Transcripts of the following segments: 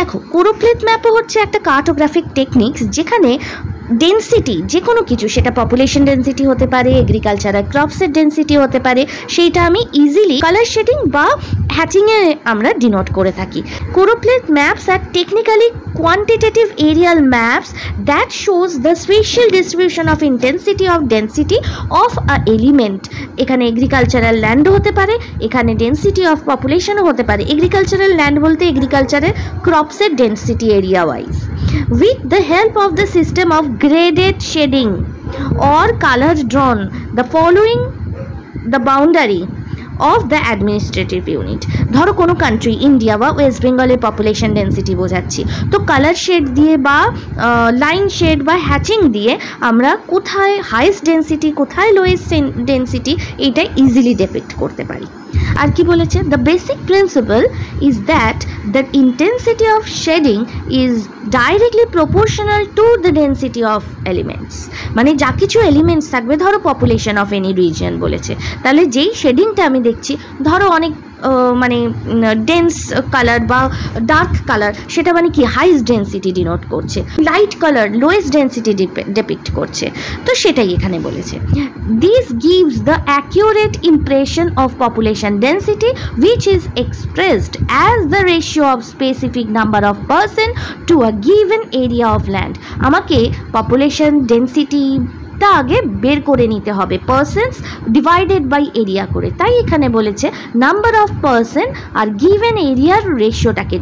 দেখো, কোরোপ্লেথ ম্যাপও হচ্ছে একটা কার্টোগ্রাফিক টেকনিক্স, যেখানে ডেন্সিটি যে কোনো কিছু, সেটা পপুলেশন ডেন্সিটি হতে পারে, এগ্রিকালচারাল ক্রপসের ডেন্সিটি হতে পারে, সেইটা আমি ইজিলি কালার শেডিং বা হ্যাচিংয়ে আমরা ডিনোট করে থাকি। কোরোপ্লেথ maps R technically quantitative aerial maps that shows the spatial distribution of intensity of density of a element। এখানে এগ্রিকালচারাল ল্যান্ডও হতে পারে, এখানে ডেন্সিটি অফ পপুলেশনও হতে পারে। এগ্রিকালচারাল ল্যান্ড বলতে এগ্রিকালচারের ক্রপসের density area wise, with the help of the system of graded shading or color drawn the following the boundary of the administrative unit। ধরো কোনো কান্ট্রি, ইন্ডিয়া বা ওয়েস্ট বেঙ্গলের পপুলেশন ডেন্সিটি বোঝাচ্ছি, তো কালার শেড দিয়ে বা লাইন শেড বা hatching দিয়ে আমরা কোথায় হাইয়েস্ট ডেন্সিটি, কোথায় লোয়েস্ট ডেন্সিটি, এইটা ইজিলি ডিপিক্ট করতে পারি। আর কি বলেছে, the basic principle is that the intensity of shading is directly proportional to the density of elements. মানে যা কিছু এলিমেন্টস থাকবে, ধরো পপুলেশন অফ এনি রিজিয়ন বলেছে, তাহলে যেই শেডিংটা আমি দেখছি, ধরো অনেক মানে ডেন্স কালার বা ডার্ক কালার, সেটা মানে কি হাইয়েস্ট ডেন্সিটি ডিনোট করছে, light colour lowest density depict করছে, তো সেটাই এখানে বলেছে। This gives the accurate impression of population density which is expressed as the ratio of specific number of person to a given area of land। আমাকে population density আগে বের করে নিতে হবে, পার্সনস ডিভাইডেড বাই এরিয়া করে, তাই এখানে বলেছে number of person are given এরিয়ার রেশিওটাকে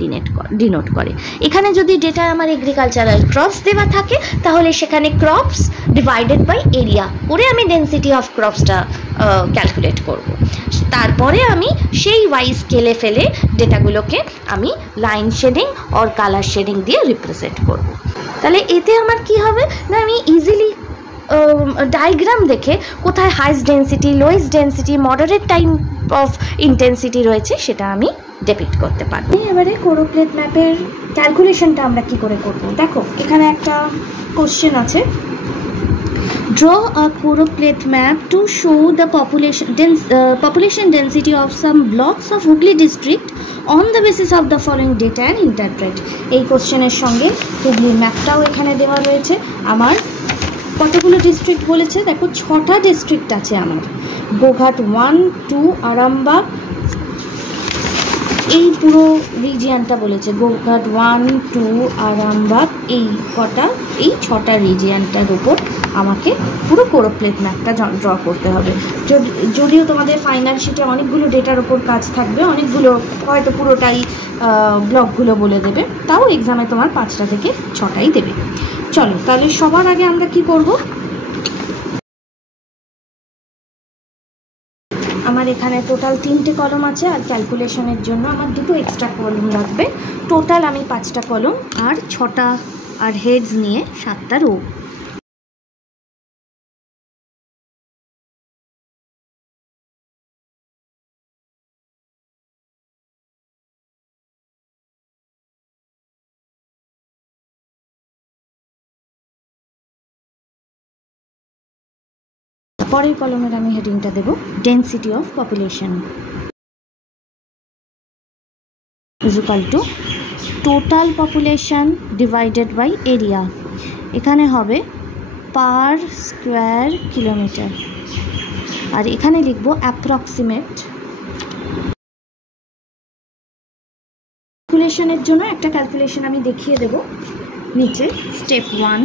ডিনোট করে। এখানে যদি ডেটা আমার এগ্রিকালচারাল ক্রপস দেওয়া থাকে, তাহলে সেখানে ক্রপস ডিভাইডেড বাই এরিয়া করে আমি ডেন্সিটি অফ ক্রপসটা ক্যালকুলেট করব। তারপরে আমি সেই ওয়াইজ স্কেলে ফেলে ডেটাগুলোকে আমি লাইন শেডিং আর কালার শেডিং দিয়ে রিপ্রেজেন্ট করব। তাহলে এতে আমার কি হবে না, আমি ইজিলি ডায়াগ্রাম দেখে কোথায় highest density, lowest density, moderate time of intensity রয়েছে, সেটা আমি ডিপিক্ট করতে পারবো। এবারে কোরোপ্লেথ ম্যাপের ক্যালকুলেশনটা আমরা কি করে করব, দেখো এখানে একটা কোশ্চেন আছে, draw a choropleth map to show the population density of some blocks of Hooghly district on the basis of the following data and interpret। এই কোশ্চেনের সঙ্গে হুগলির ম্যাপটাও এখানে দেওয়া রয়েছে। আমার কতগুলো ডিস্ট্রিক্ট বলেছে, দেখো 6টা ডিস্ট্রিক্ট আছে আমার, গোঘাট 1, 2, আরামবাগ, এই পুরো রিজিয়ানটা বলেছে, গোঘাট 1, 2, আরামবাগ, এই কটা, এই 6টা রিজিয়ানটার উপর আমাকে পুরো কোরোপ্লেথ ম্যাপটা ড্র করতে হবে। যদিও তোমাদের ফাইনাল শিটে অনেকগুলো ডেটার ওপর কাজ থাকবে, অনেকগুলো হয়তো পুরোটাই ব্লকগুলো বলে দেবে, তাও এক্সামে তোমার 5টা থেকে 6টাই দেবে। চলো তাহলে সবার আগে আমরা কি করব, আমার এখানে টোটাল 3টে কলম আছে, আর ক্যালকুলেশনের জন্য আমার 2টো এক্সট্রা কলম লাগবে। টোটাল আমি 5টা কলম আর 6টা আর হেডস নিয়ে 7টা রো। পরের কলমের আমি হেডিংটা দেব density of population is equal to total population divided by area. এখানে হবে পার স্কোয়ার কিলোমিটার, আর এখানে লিখব অ্যাপ্রক্সিমেট। ক্যালকুলেশনের জন্য একটা ক্যালকুলেশন আমি দেখিয়ে দেব নিচে। Step 1,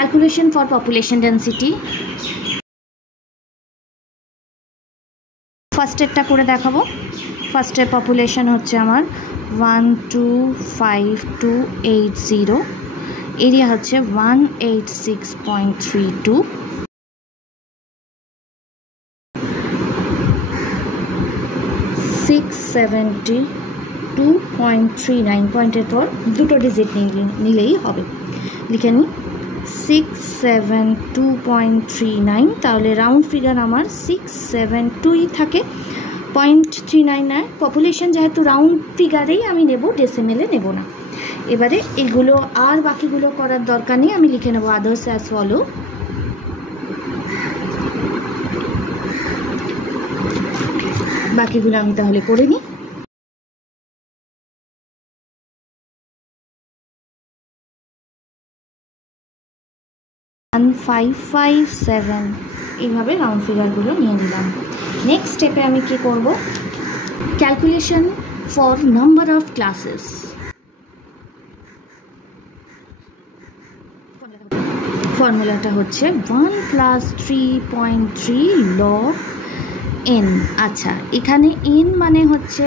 calculation for population density। ফার্স্টেরটা করে দেখাবো। ফার্স্টের পপুলেশন হচ্ছে আমার 125,280, এরিয়া হচ্ছে 186.32, পয়েন্টের পর 2টো ডিজিট নিলেই হবে, লিখে নিই 672.39, তাহলে রাউন্ড ফিগার আমার 672ই থাকে, 0.39 নয়। পপুলেশন যেহেতু রাউন্ড ফিগারেই আমি নেব, ডেসিমেলে নেব না। এবারে এগুলো আর বাকিগুলো করার দরকার নেই, আমি লিখে নেব আদার্স অ্যাজ ফলো। বাকিগুলো আমি তাহলে করে নিই। 1557 এইভাবে রাউন্ড ফিগারগুলো নিয়ে নিলাম। নেক্সট স্টেপে আমি কি করব, calculation for number of classes. ফর্মুলাটা হচ্ছে 1 + 3.3 log n। আচ্ছা, এখানে n মানে হচ্ছে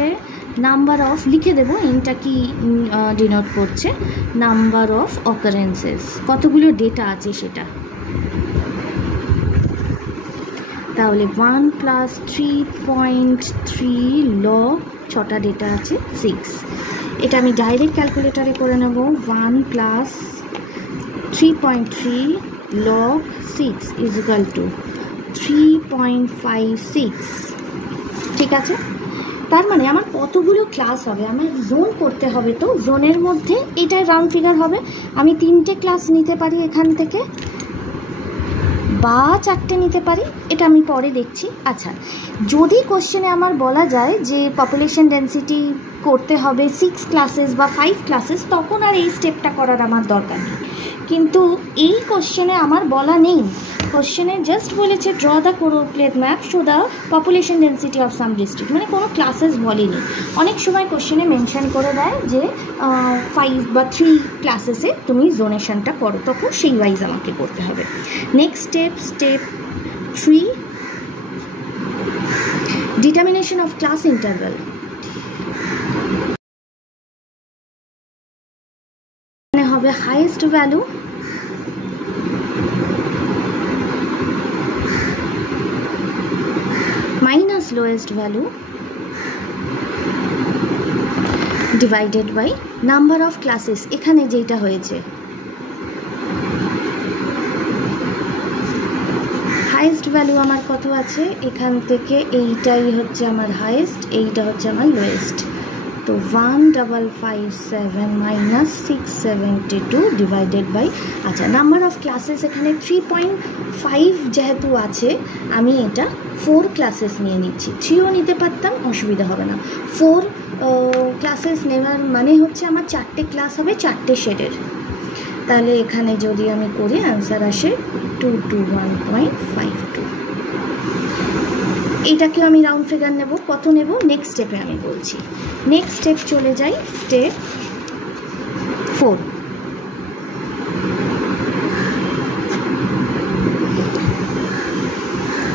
নাম্বার অফ, লিখে দেবো এনটা কি ডিনোট করছে, নাম্বার অফ অকারেন্সেস, কতগুলো ডেটা আছে সেটা। তাহলে 1 + 3.3 log 6টা ডেটা আছে 6। এটা আমি ডাইরেক্ট ক্যালকুলেটারে করে নেব। 1 + 3.3 log 6 = 3.56। ঠিক আছে, তার মানে আমার কতগুলো ক্লাস হবে, আমার জোন করতে হবে, তো জোনের মধ্যে এটা রাউন্ড ফিগার হবে। আমি 3টে ক্লাস নিতে পারি এখান থেকে বা 4টে নিতে পারি, এটা আমি পরে দেখছি। আচ্ছা, যদি কোশ্চেনে আমার বলা যায় যে পপুলেশন ডেন্সিটি করতে হবে 6 ক্লাসেস বা 5 ক্লাসেস, তখন আর এই স্টেপটা করার আমার দরকার নেই। কিন্তু এই কোশ্চেনে আমার বলা নেই, কোশ্চেনে জাস্ট বলেছে draw the coordinate map show the population density of some district, মানে কোনো ক্লাসেস বলেনি। অনেক সময় কোশ্চেনে মেনশন করে দেয় যে 5 বা 3 ক্লাসেসে তুমি জোনেশনটা করো, তখন সেই ওয়াইজ আমাকে করতে হবে। Next step 3, determination of class interval. এখানে হবে highest value minus lowest value divided by number of classes. এখানে যেটা হয়েছে হাইয়েস্ট ভ্যালু আমার কত আছে, এখান থেকে এইটাই হচ্ছে আমার হাইয়েস্ট, এইটা হচ্ছে আমার লোয়েস্ট। তো 1557 মাইনাস 672 ডিভাইডেড বাই, আচ্ছা নাম্বার অফ ক্লাসেস এখানে 3.5 যেহেতু আছে, আমি এটা 4 ক্লাসেস নিয়ে নিচ্ছি। 3ও নিতে পারতাম, অসুবিধা হবে না। 4 ক্লাসেস নেওয়ার মানে হচ্ছে আমার 4টে ক্লাস হবে 4টে শেডের। তাহলে এখানে যদি আমি করি অ্যান্সার আসে 221.52। এইটাকে আমি রাউন্ড ফিগার নেব, কত নেব নেক্সট স্টেপে আমি বলছি। নেক্সট স্টেপ চলে যাই, step 4।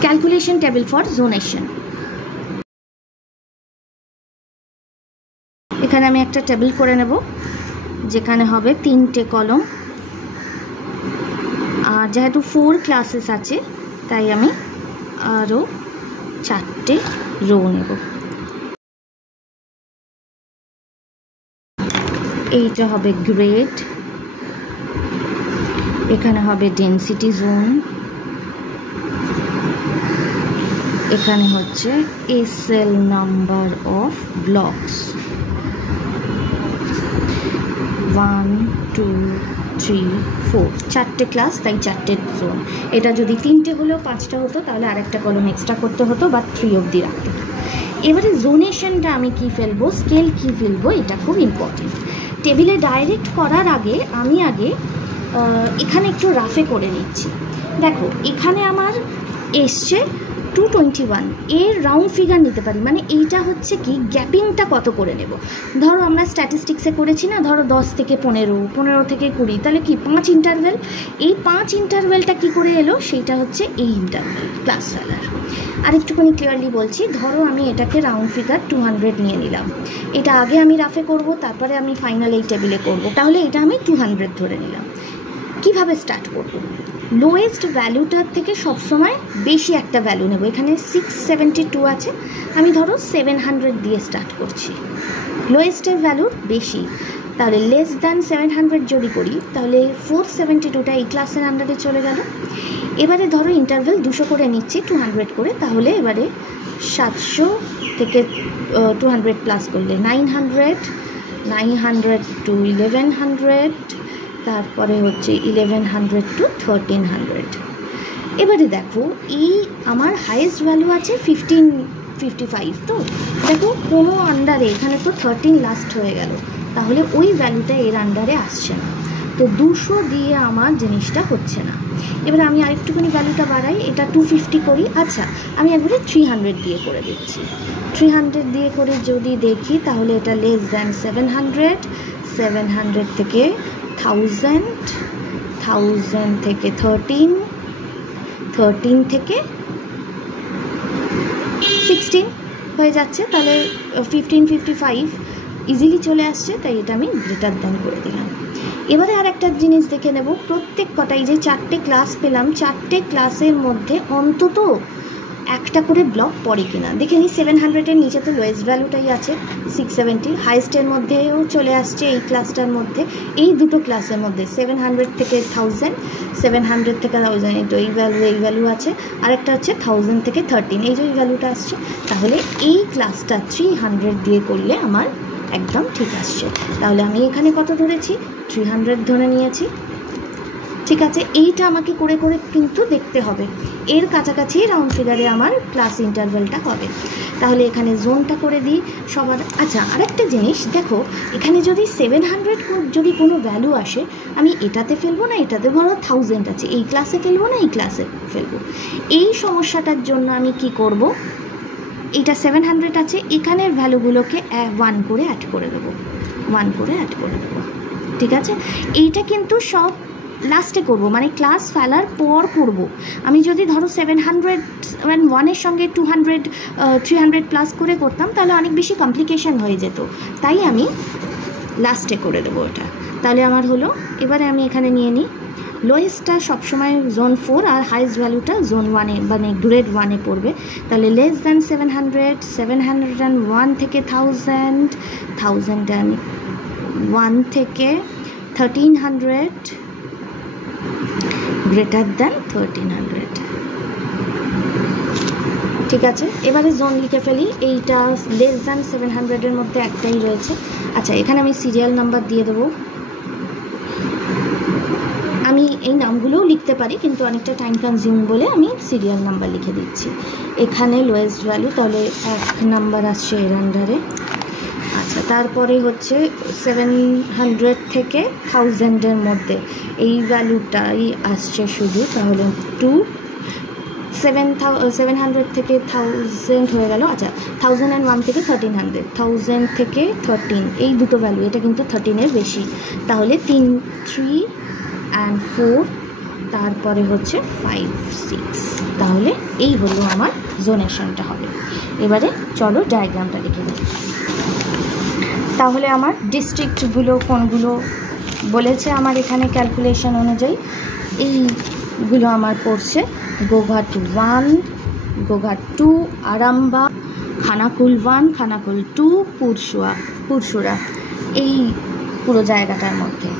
Calculation table for zonation. এখানে আমি একটা টেবিল করে নেব যেখানে হবে 3টে কলম, আর যেহেতু 4 ক্লাসেস আছে তাই আমি আরও 4টে রো নেব। এইটা হবে গ্রেড, এখানে হবে ডেন্সিটি জোন, এখানে হচ্ছে এসএল নাম্বার অফ ব্লকস 1 2 3 4, 4টে ক্লাস তাই 4টে জোন। এটা যদি 3টে হলেও 5টা হতো তাহলে আরেকটা কলম এক্সট্রা করতে হতো বা 3 অবধি রাখতে হতো। এবারে জোনেশনটা আমি কি ফেলবো, স্কেল কি ফেলবো, এটা খুব ইম্পর্টেন্ট। টেবিলে ডাইরেক্ট করার আগে আমি এখানে একটু রাফে করে নিচ্ছি। দেখো এখানে আমার এসছে 221, এর রাউন্ড ফিগার নিতে পারি, মানে এইটা হচ্ছে কি গ্যাপিংটা কত করে নেব। ধরো আমরা স্ট্যাটিস্টিক্সে করেছি না, ধরো 10 থেকে 15, 15 থেকে 20, তাহলে কি 5 ইন্টারভেল। এই 5 ইন্টারভেলটা কি করে এলো, সেইটা হচ্ছে এই ইন্টারভেল ক্লাস ভ্যালার। আরেকটুখানি ক্লিয়ারলি বলছি, ধরো আমি এটাকে রাউন্ড ফিগার 200 নিয়ে নিলাম, এটা আগে আমি রাফে করব, তারপরে আমি ফাইনাল এই টেবিলে করব, তাহলে এটা আমি 200 ধরে নিলাম। কিভাবে স্টার্ট করব, লোয়েস্ট ভ্যালুটার থেকে সবসময় বেশি একটা ভ্যালু নেব। এখানে 672 আছে, আমি ধরো 700 দিয়ে স্টার্ট করছি, লোয়েস্টের ভ্যালুর বেশি, তাহলে লেস দ্যান 700 যদি করি তাহলে 472টা এই ক্লাসের আন্ডারে চলে গেল। এবারে ধরো ইন্টারভেল 200 করে নিচ্ছি, 200 করে, তাহলে এবারে 700 থেকে 200 প্লাস করলে 900, 900 to 1100, তারপরে হচ্ছে 1100 to 1300। এবারে দেখো এই আমার হাইয়েস্ট ভ্যালু আছে 1555, তো দেখো কোনো আন্ডারে এখানে তো 13 লাস্ট হয়ে গেল, তাহলে ওই ভ্যালুটা এর আন্ডারে আসছে না, তো 200 দিয়ে আমার জিনিসটা হচ্ছে না। এবারে আমি আরেকটুখানি ভ্যালুটা বাড়াই, এটা 250 করি। আচ্ছা, আমি একবারে 300 দিয়ে করে দিচ্ছি। 300 দিয়ে করে যদি দেখি তাহলে এটা লেস দ্যান 700, 700 থেকে 1000, 1000 থেকে 13, 13 থেকে 16 হয়ে যাচ্ছে। তাহলে 1555 ইজিলি চলে আসছে, তাই এটা আমি গ্রেটার দ্যান করে দিলাম। এবারে আর একটা জিনিস দেখে নেব, প্রত্যেক কটাই যে 4টে ক্লাস পেলাম, 4টে ক্লাসের মধ্যে অন্তত একটা করে ব্লক পড়ে কিনা দেখে নিই। 700-এর নিচে তো লোয়েস্ট ভ্যালুটাই আছে 670, হাইস্টের মধ্যেও চলে আসছে এই ক্লাসটার মধ্যে। এই দুটো ক্লাসের মধ্যে 700 থেকে 1000, 700 থেকে 1000 তো এই ভ্যালু আছে, আরেকটা হচ্ছে 1000 থেকে 13, এই যে এই ভ্যালুটা আসছে। তাহলে এই ক্লাসটা 300 দিয়ে করলে আমার একদম ঠিক আসছে। তাহলে আমি এখানে কত ধরেছি? 300 ধরে নিয়েছি। ঠিক আছে, এইটা আমাকে করে করে কিন্তু দেখতে হবে, এর কাছাকাছি রাউন্ড ফিগারে আমার ক্লাস ইন্টারভ্যালটা হবে। তাহলে এখানে জোনটা করে দিই সবার। আচ্ছা, আরেকটা জিনিস দেখো, এখানে যদি 700 যদি কোনো ভ্যালু আসে, আমি এটাতে ফেলবো না এটাতে, ধরো 1000 আছে, এই ক্লাসে ফেলবো না এই ক্লাসে ফেলবো। এই সমস্যাটার জন্য আমি কি করব, এটা 700 আছে, এখানের ভ্যালুগুলোকে 1 করে অ্যাড করে দেবো, 1 করে অ্যাড করে দেবো। ঠিক আছে, এইটা কিন্তু সব লাস্টে করব, মানে ক্লাস ফেলার পর করব। আমি যদি ধরো 701-এর সঙ্গে 200, 300 প্লাস করে করতাম তাহলে অনেক বেশি কমপ্লিকেশন হয়ে যেত, তাই আমি লাস্টে করে দেবো এটা। তাহলে আমার হলো, এবারে আমি এখানে নিয়ে নিই লোয়েস্টটা সবসময় জোন 4 আর হাইস্ট ভ্যালুটা জোন 1-এ মানে গ্রেড 1-এ পড়বে। তাহলে লেস দ্যান 700, 701 থেকে 1000, 1001 থেকে 1300, গ্রেটার দ্যান 1300। ঠিক আছে, এবারে জোন লিখে ফেলি। এইটা লেস দ্যান 700-এর মধ্যে একটাই রয়েছে। আচ্ছা, এখানে আমি সিরিয়াল নাম্বার দিয়ে দেবো। আমি এই নামগুলোও লিখতে পারি, কিন্তু অনেকটা টাইম কনজিউম বলে আমি সিরিয়াল নাম্বার লিখে দিচ্ছি। এখানে লোয়েস্ট ভ্যালু, তাহলে 1 নাম্বার আসছে এর আন্ডারে। আচ্ছা, তারপরে হচ্ছে 700 থেকে 1000-এর মধ্যে এই ভ্যালুটাই আসছে শুধু, তাহলে 2, 700 থেকে 1000 হয়ে গেল। আচ্ছা, 1001 থেকে 1300, 1000 থেকে 13, এই দুটো ভ্যালু, এটা কিন্তু 13-এর বেশি, তাহলে 3, 3 and 4, তারপরে হচ্ছে 5, 6। তাহলে এই হলো আমার জোনেশনটা হবে। এবারে চলো ডায়াগ্রামটা লিখে দিই। তাহলে আমার ডিস্ট্রিক্টগুলো কোনগুলো বলেছে আমার এখানে ক্যালকুলেশন অনুযায়ী, এইগুলো আমার পড়ছে গোঘাট 1, গোঘাট 2, আরামবাগ, খানাকুল 1, খানাকুল 2, পুরসুরা, এই পুরো জায়গাটার মধ্যে।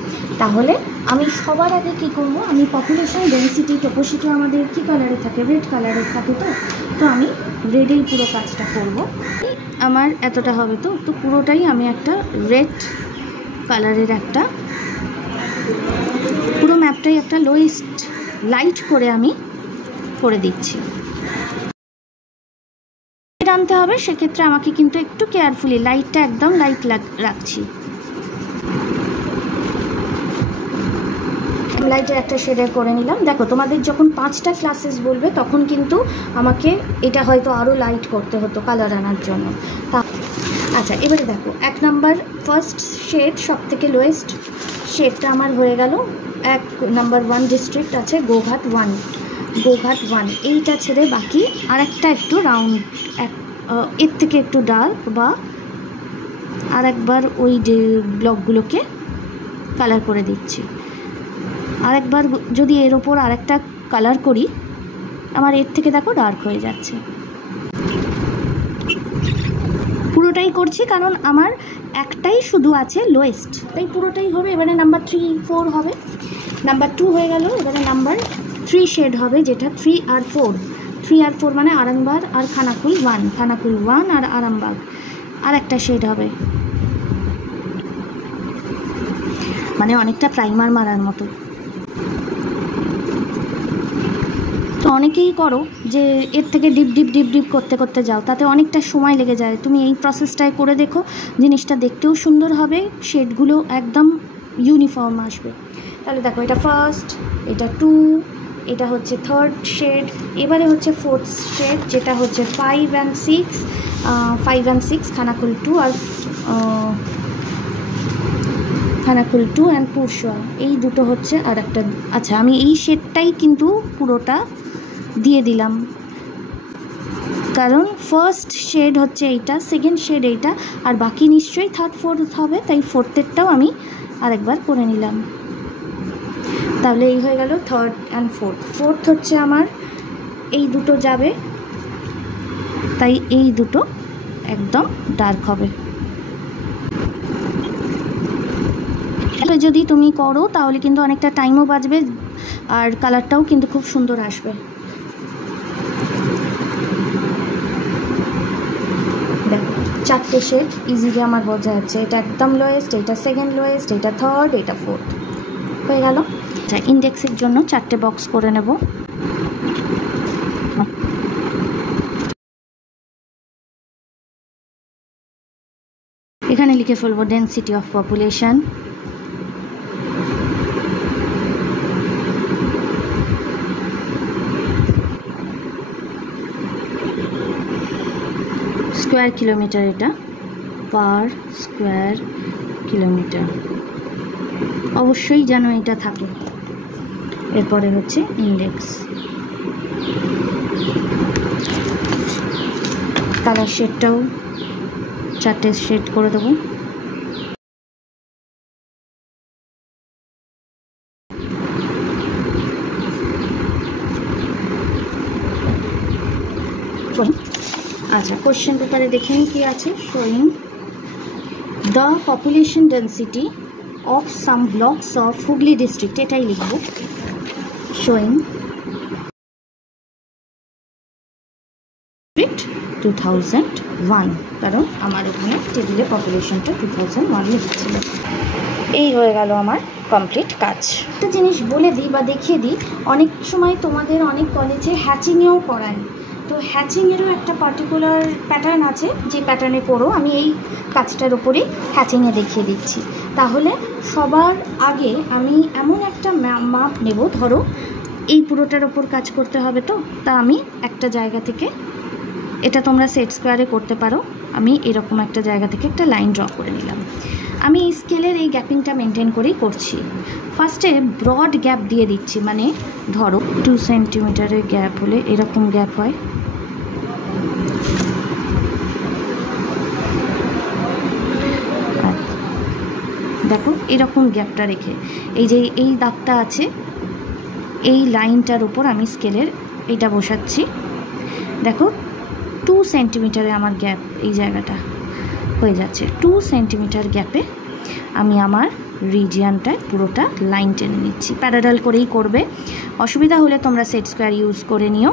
তাহলে আমি সবার আগে কী করবো, আমি পপুলেশন ডেন্সিটি টোপোসিটি আমাদের কী কালারে থাকে, রেড কালারের থাকে, তো আমি রেডেই পুরো কাজটা করব। আমার এতটা হবে তো পুরোটাই আমি একটা রেড কালারের একটা পুরো ম্যাপটাই একটা লোয়েস্ট লাইট করে আমি করে দিচ্ছি। আনতে হবে, সেক্ষেত্রে আমাকে কিন্তু একটু কেয়ারফুলি লাইটটা একদম লাইট রাখছি। লাইটের একটা শেডার করে নিলাম। দেখো, তোমাদের যখন 5টা ক্লাসেস বলবে তখন কিন্তু আমাকে এটা হয়তো আরও লাইট করতে হতো কালার আনার জন্য। আচ্ছা, এবারে দেখো 1 নাম্বার ফার্স্ট শেড, সব থেকে লোয়েস্ট শেডটা আমার হয়ে গেল। 1 নাম্বার 1 ডিস্ট্রিক্ট আছে গোঘাট 1, গোঘাট 1, এইটা ছেড়ে বাকি আরেকটা একটু রাউন্ড, এর থেকে একটু ডার্ক, বা আর একবার ওই যে ব্লকগুলোকে কালার করে দিচ্ছি। আরেকবার যদি এর ওপর আরেকটা কালার করি, আমার এর থেকে দেখো ডার্ক হয়ে যাচ্ছে। পুরোটাই করছি কারণ আমার একটাই শুধু আছে লোয়েস্ট, তাই পুরোটাই হবে। এবারে নাম্বার 3, 4 হবে, নাম্বার 2 হয়ে গেল। এবারে নাম্বার 3 শেড হবে, যেটা 3 আর 4, 3 আর 4 মানে আরামবাগ আর খানাকুল 1, খানাকুল 1 আর আরামবাগ, আর একটা শেড হবে, মানে অনেকটা প্রাইমার মারার মতো। তো অনেকেই করো যে এর থেকে ডিপ ডিপ ডিপ ডিপ করতে করতে যাও, তাতে অনেকটা সময় লেগে যায়। তুমি এই প্রসেসটাই করে দেখো, জিনিসটা দেখতেও সুন্দর হবে, শেডগুলো একদম ইউনিফর্ম আসবে। তাহলে দেখো, এটা ফার্স্ট, এটা 2, এটা হচ্ছে থার্ড শেড। এবারে হচ্ছে ফোর্থ শেড, যেটা হচ্ছে 5 and 6, 5 and 6 খানাকুল 2 আর খানাকুল 2 অ্যান্ড পুরসোয়া, এই দুটো হচ্ছে আর একটা। আচ্ছা, আমি এই শেডটাই কিন্তু পুরোটা দিয়ে দিলাম, কারণ ফার্স্ট শেড হচ্ছে এইটা, সেকেন্ড শেড এইটা, আর বাকি নিশ্চয়ই থার্ড ফোর্থ হবে, তাই ফোর্থেরটাও আমি আরেকবার করে নিলাম। তাহলে এই হয়ে গেল থার্ড অ্যান্ড ফোর্থ। ফোর্থ হচ্ছে আমার এই দুটো যাবে, তাই এই দুটো একদম ডার্ক হবে। যদি তুমি করো তাহলে কিন্তু অনেকটা টাইমও বাঁচবে আর কালারটাও কিন্তু খুব সুন্দর আসবে। দেখো 4টে শেড ইজিলি আমার বোঝা যাচ্ছে। এটা একদম লোয়েস্ট, এটা সেকেন্ড লোয়েস্ট, এটা থার্ড, এটা ফোর্থ হয়ে গেল। আচ্ছা, ইন্ডেক্সের জন্য 4টে বক্স করে নেব। এখানে লিখে ফেলবো density of population. Square kilometre, এটা পার স্কোয়ার কিলোমিটার, অবশ্যই যেন এটা থাকে। এরপরে হচ্ছে ইন্ডেক্স। কালার শেডটাও 4টে শেড করে দেবো। আচ্ছা, কোশ্চেন পেপারে দেখে নিই কি আছে। Showing the population density of some blocks of Hooghly district, এটাই লিখব। শোয়িং 2001, কারণ আমার ওখানে টেবিলে পপুলেশনটা 2001 লিখেছিল। এই হয়ে গেল আমার কমপ্লিট কাজ। একটা জিনিস বলে দিই বা দেখিয়ে দিই, অনেক সময় তোমাদের অনেক কলেজে হ্যাচিংয়েও পড়ায়, তো হ্যাচিংয়েরও একটা পার্টিকুলার প্যাটার্ন আছে, যে প্যাটার্নে করো। আমি এই কাজটার ওপরেই হ্যাচিংয়ে দেখিয়ে দিচ্ছি। তাহলে সবার আগে আমি এমন একটা মাপ নেব, ধরো এই পুরোটার ওপর কাজ করতে হবে, তো তা আমি একটা জায়গা থেকে, এটা তোমরা সেট স্কোয়ারে করতে পারো, আমি এরকম একটা জায়গা থেকে একটা লাইন ড্র করে নিলাম। আমি এই স্কেলের এই গ্যাপিংটা মেনটেন করেই করছি। ফার্স্টে ব্রড গ্যাপ দিয়ে দিচ্ছি, মানে ধরো 2 সেন্টিমিটারের গ্যাপ হলে এরকম গ্যাপ হয়। দেখো এরকম গ্যাপটা রেখে, এই যে এই দাগটা আছে, এই লাইনটার উপর আমি স্কেলের এইটা বসাচ্ছি। দেখো 2 সেন্টিমিটারে আমার গ্যাপ, এই জায়গাটা হয়ে যাচ্ছে। 2 সেন্টিমিটার গ্যাপে আমি আমার রিজিয়ানটায় পুরোটা লাইন টেনে নিচ্ছি। প্যারালাল করেই করবে, অসুবিধা হলে তোমরা সেট স্কোয়ার ইউজ করে নিও।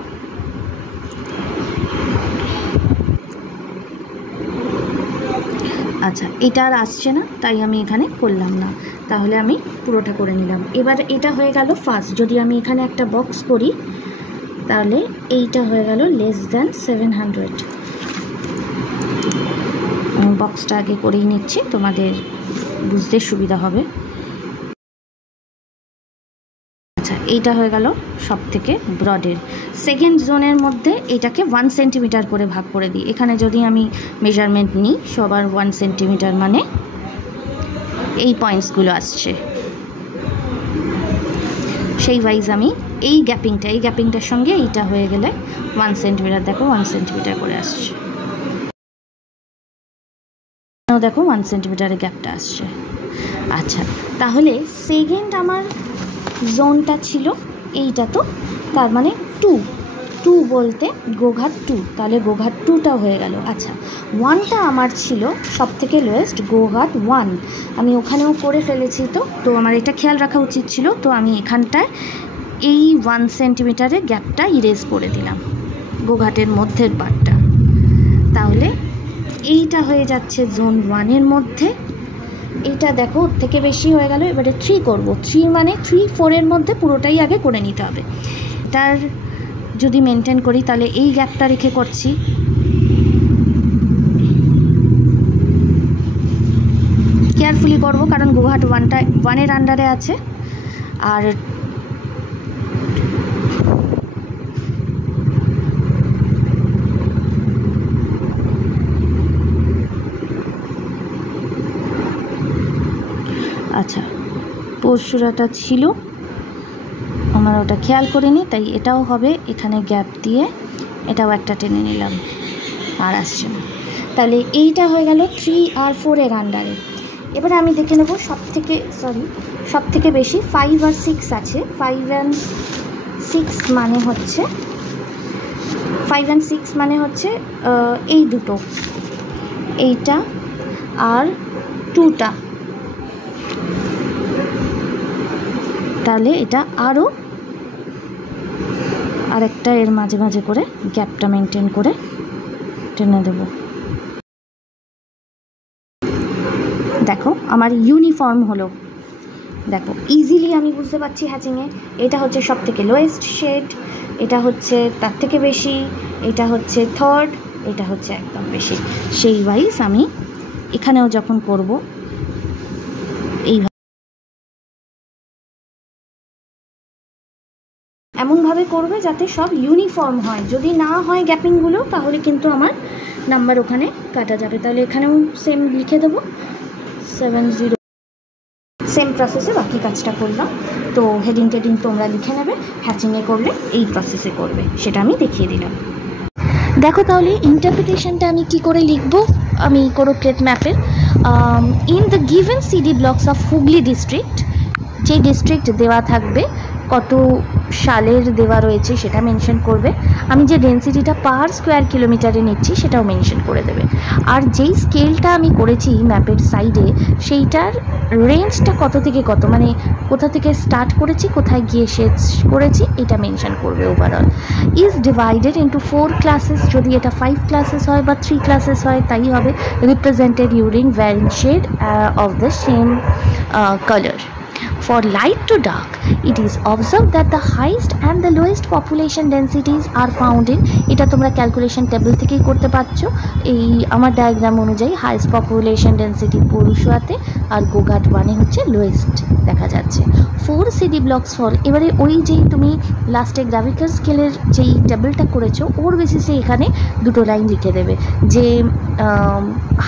আচ্ছা, এটা আর আসছে না, তাই আমি এখানে করলাম না, তাহলে আমি পুরোটা করে নিলাম। এবার এটা হয়ে গেল ফার্স্ট। যদি আমি এখানে একটা বক্স করি, তাহলে এইটা হয়ে গেল লেস দ্যান 700। বক্সটা আগে করেই নিচ্ছি, তোমাদের বুঝতে সুবিধা হবে। আচ্ছা, এইটা হয়ে গেল সব থেকে ব্রডের। সেকেন্ড জোনের মধ্যে এটাকে 1 সেন্টিমিটার করে ভাগ করে দিই। এখানে যদি আমি মেজারমেন্ট নিই, সবার 1 সেন্টিমিটার, মানে এই পয়েন্টসগুলো আসছে, সেই ওয়াইজ আমি এই গ্যাপিংটার সঙ্গে এইটা হয়ে গেলে 1 সেন্টিমিটার, দেখো 1 সেন্টিমিটার করে আসছে। দেখো 1 সেন্টিমিটারের গ্যাপটা আসছে। আচ্ছা, তাহলে সেকেন্ড আমার জোনটা ছিল এইটা, তো তার মানে 2 বলতে গোঘাট 2, তাহলে গোঘাট 2টা হয়ে গেল। আচ্ছা, 1টা আমার ছিল সব থেকে লোয়েস্ট, গোঘাট 1, আমি ওখানেও করে ফেলেছি, তো আমার এটা খেয়াল রাখা উচিত ছিল। তো আমি এখানটায় এই 1 সেন্টিমিটারের গ্যাপটা ইরেজ করে দিলাম, গোঘাটের মধ্যের পার্টটা। তাহলে এইটা হয়ে যাচ্ছে জোন 1-এর মধ্যে। এইটা দেখো ওর থেকে বেশি হয়ে গেল। এবারে 3 করব। 3 মানে 3-4-এর মধ্যে পুরোটাই আগে করে নিতে হবে। এটার যদি মেনটেন করি, তাহলে এই গ্যাপটা রেখে করছি। কেয়ারফুলি করব, কারণ গোঘাট 1-এর আন্ডারে আছে, আর আচ্ছা, পরশুরাটা ছিল, আমার ওটা খেয়াল করিনি, তাই এটাও হবে এখানে গ্যাপ দিয়ে, এটাও একটা টেনে নিলাম, আর আসছে না। তাহলে এইটা হয়ে গেল 3 আর 4 এর আন্ডারে। এবারে আমি দেখে নেব সব থেকে বেশি 5 আর 6 আছে। 5 and 6 মানে হচ্ছে 5 and 6 মানে হচ্ছে এই দুটো, এইটা আর 2টা। তাহলে এটা আরও আরেকটা এর মাঝে মাঝে করে গ্যাপটা মেনটেন করে টেনে দেবো। দেখো আমার ইউনিফর্ম হলো, দেখো ইজিলি আমি বুঝতে পারছি হ্যাচিংয়ে। এটা হচ্ছে সব থেকে লোয়েস্ট শেড, এটা হচ্ছে তার থেকে বেশি, এটা হচ্ছে থার্ড, এটা হচ্ছে একদম বেশি। সেই ওয়াইজ আমি এখানেও যখন করব এইভাবে এমনভাবে করবে যাতে সব ইউনিফর্ম হয়। যদি না হয় গ্যাপিংগুলো, তাহলে কিন্তু আমার নাম্বার ওখানে কাটা যাবে। তাহলে এখানেও সেম লিখে দেবো 70। সেম প্রসেসে বাকি কাজটা করলাম। তো হেডিং টেডিং তোমরা লিখে নেবে, হ্যাচিংয়ে করলে এই প্রসেসে করবে, সেটা আমি দেখিয়ে দিলাম। দেখো তাহলে ইন্টারপ্রিটেশনটা আমি কি করে লিখব। আমি কোনো প্লেট ম্যাপের in the given CD blocks of Hooghly district, যে ডিস্ট্রিক্ট দেওয়া থাকবে, কত সালের দেওয়া রয়েছে সেটা মেনশন করবে। আমি যে ডেন্সিটিটা পার স্কোয়ার কিলোমিটারে নিচ্ছি সেটাও মেনশন করে দেবে। আর যেই স্কেলটা আমি করেছি ম্যাপের সাইডে, সেইটার রেঞ্জটা কত থেকে কত, মানে কোথা থেকে স্টার্ট করেছি কোথায় গিয়ে শেষ করেছি, এটা মেনশন করবে। Overall is divided into 4 classes, যদি এটা 5 ক্লাসেস হয় বা 3 ক্লাসেস হয় তাই হবে। রিপ্রেজেন্টেড ইউরিং varying shade of the same colour. For light to dark, it is observed that the highest and the lowest population densities are found in, এটা তোমরা ক্যালকুলেশন টেবিল থেকেই করতে পারছো। এই আমার ডায়াগ্রাম অনুযায়ী হাইস্ট পপুলেশন ডেন্সিটি পৌরসুয়াতে, আর গোঘাট 1-এ হচ্ছে লোয়েস্ট দেখা যাচ্ছে। 4 সিডি ব্লকস ফল, এবারে ওই যেই তুমি লাস্টে গ্রাভিকার স্কেলের যেই টেবিলটা করেছো ওর বেসিসে এখানে দুটো লাইন লিখে দেবে যে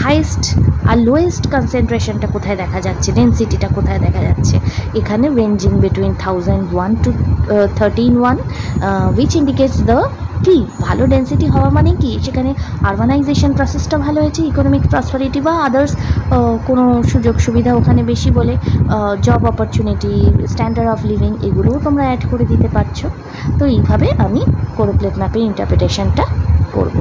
হাইস্ট আর লোয়েস্ট কনসেন্ট্রেশনটা কোথায় দেখা যাচ্ছে, ডেন্সিটিটা কোথায় দেখা যাচ্ছে। এখানে ranging between 1001 to 1301, which indicates the কি ভালো ডেন্সিটি হওয়া মানে কি, সেখানে আরবানাইজেশন প্রসেসটা ভালো হয়েছে, ইকোনমিক প্রসপারিটি বা আদার্স কোনো সুযোগ সুবিধা ওখানে বেশি বলে, job opportunity, standard of living, এগুলোও তোমরা অ্যাড করে দিতে পারছো। তো এইভাবে আমি কোরো প্লেট ম্যাপের ইন্টারপ্রিটেশনটা করব।